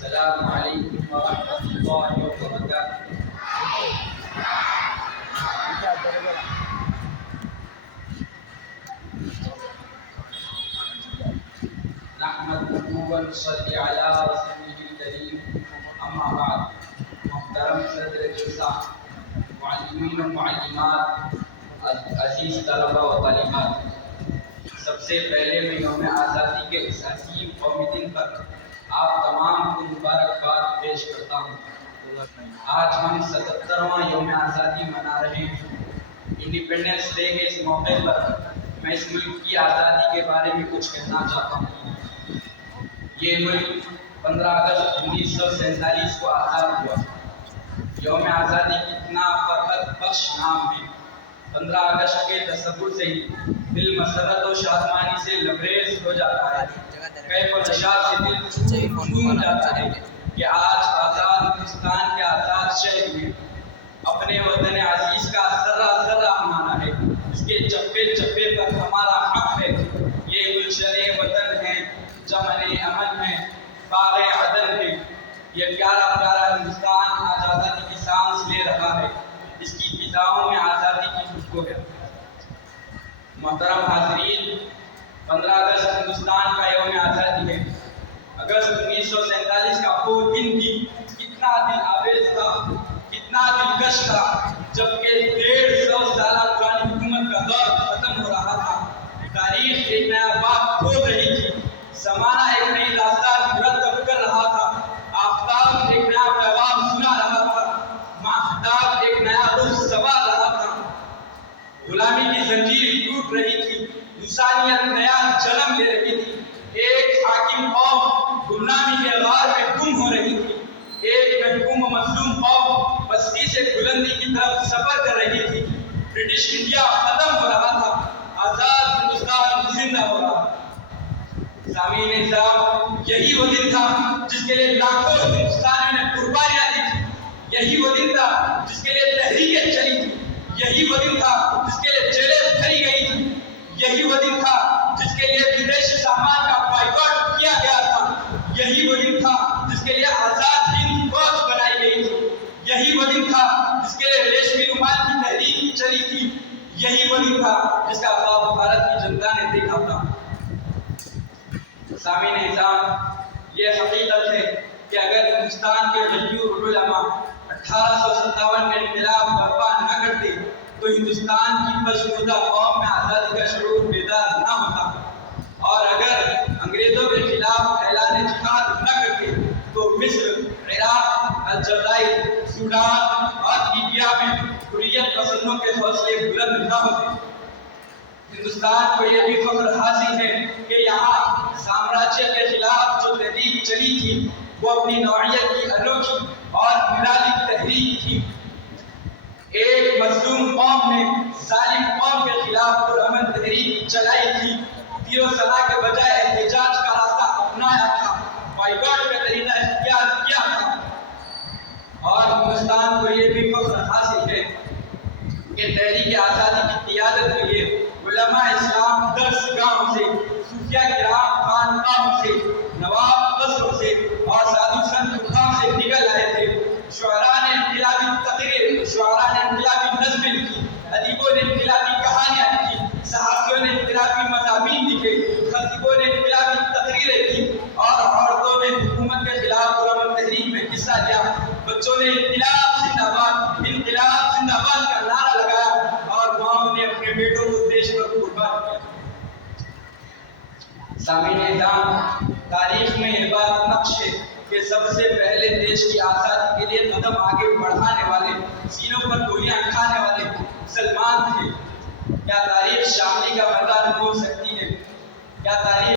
السلام علیکم ورحمۃ اللہ وبرکاتہ۔ نحمده ونصلي على رسوله الكريم، اما بعد۔ محترم صدر جلسہ، معلمین و معلمات، عزیز طلبہ و طالبات، سب سے پہلے میں یوم آزادی کے اس عظیم قومی دن پر آپ تمام کو مبارکباد پیش کرتا ہوں۔ آج ہم 77واں یوم آزادی منا رہے ہیں۔ انڈیپینڈنس ڈے کے اس موقع پر میں اس ملک کی آزادی کے بارے میں کچھ کہنا چاہتا ہوں۔ یہ ملک 15 اگست 1947 کو آزاد ہوا۔ یوم آزادی کتنا فرحت بخش نام ہے۔ 15 اگست کے تصور سے ہی دل مسرت و شادمانی سے لبریز ہو جاتا ہے۔ کیف و نشاط سے دل جھوم جاتا ہے کہ آج آزاد ہندوستان کے آزاد شہر میں اپنے وطن عزیز کا ذرہ ذرہ ہمارا ہے، اس کے چپے چپے پر ہمارا حق ہے۔ یہ گلشن وطن ہے، چمن امن ہے، باغ عدن ہے۔ یہ پیارا پیارا ہندوستان آج آزادی کی سانس لے رہا ہے، اس کی فضاؤں میں آزادی کی خوشبو ہے۔ محترم حاضرین، 15 اگست ہندوستان کا یوم آزادی ہے۔ اگست 1947 کا وہ دن بھی کتنا دل آویز تھا، کتنا دلکش تھا، جبکہ 150 سالہ پرانی حکومت کا دور ختم ہو رہا تھا۔ تاریخ ایک نیا باب کھول رہی تھی، زمانہ ایک نئی داستان مرتب کر رہا تھا، آفتاب ایک نیا پیغام سنا رہا تھا، ماہتاب ایک نیا رخ سنوار رہا تھا۔ غلامی کی زنجیر ٹوٹ رہی تھی، انسانیت نیا جنم لے رہی تھی۔ ایک حاکم قوم غلامی کے غار میں گم ہو رہی تھی، ایک محکوم و مظلوم قوم پستی سے بلندی کی طرف سفر کر رہی تھی۔ برٹش انڈیا ختم ہو رہا تھا، آزاد ہندوستان زندہ ہو رہا تھا۔ سامعین احترام، یہی وہ دن تھا جس کے لیے لاکھوں ہندوستانیوں نے قربانیاں دی تھی۔ یہی وہ دن تھا جس کے لیے تحریکیں چلی تھی۔ یہی وہ دن تھا جس کے لیے جیلیں بھری گئی تھی۔ یہی وہ دن تھا جس کے لیے ودیشی سامان کا بائیکاٹ کیا گیا تھا۔ یہی وہ دن تھا جس کے لیے آزاد ہند فوج بنائی گئی تھی۔ یہی وہ دن تھا جس کے لیے ریشمی رومال کی تحریک چلی تھی۔ یہی وہ دن تھا جس کا خواب بھارت کی جنتا نے دیکھا تھا۔ سامعین احترام، یہ حقیقت ہے کہ اگر ہندوستان کے غیور علماء 1857 میں انقلاب برپا نہ کرتے تو ہندوستان کی بشموردہ قوم میں آزادی کا شعور بیدار نہ ہوتا، اور اگر انگریزوں کے خلاف اعلان جہاد نہ کرتے تو مصر، عراق، الجزائر، سوڈان اور لیبیا میں حریت پسندوں کے حوصلے بلند نہ ہوتے۔ ہندوستان کو یہ بھی فخر حاصل ہے کہ یہاں سامراجیہ کے خلاف جو تحریک چلی تھی وہ اپنی نوعیت کی انوکھی اور نرالی تحریک تھی۔ ایک مظلوم قوم نے ظالم قوم کے خلاف پرامن تحریک چلائی تھی، تیر و سلاح کے بجائے احتجاج کا راستہ اپنایا تھا، بائیکاٹ کا طریقہ اختیار کیا تھا۔ اور ہندوستان کو یہ بھی فخر حاصل ہے کہ تحریک آزادی کی قیادت کے لیے علماء اسلام درس گاہوں سے، صوفیہ کرام خانقاہوں سے، نواب قصروں سے اور سادھو سنت خاں سے نکل آئے تھے۔ شعراء نے انقلابی تقریر، شعراء نے انقلابی نظمیں لکھی، ادیبوں نے انقلابی کہانیاں لکھی، صحافیوں نے انقلابی مضامین لکھے، خطیبوں نے انقلابی تقریریں کی، اور عورتوں نے حکومت کے خلاف پرامن تحریک میں حصہ لیا۔ بچوں نے انقلاب زندہ باد، انقلاب زندہ باد کا نعرہ لگایا، اور ماؤں نے اپنے بیٹوں کو دیش پر قربان کیا۔ سامعین احترام، تاریخ میں یہ بات نقش ہے کہ سب سے پہلے دیش کی آزادی کے لیے قدم آگے بڑھانے والے، سینوں پر گولیاں کھانے والے مسلمان تھے۔ کیا تاریخ شاملی کا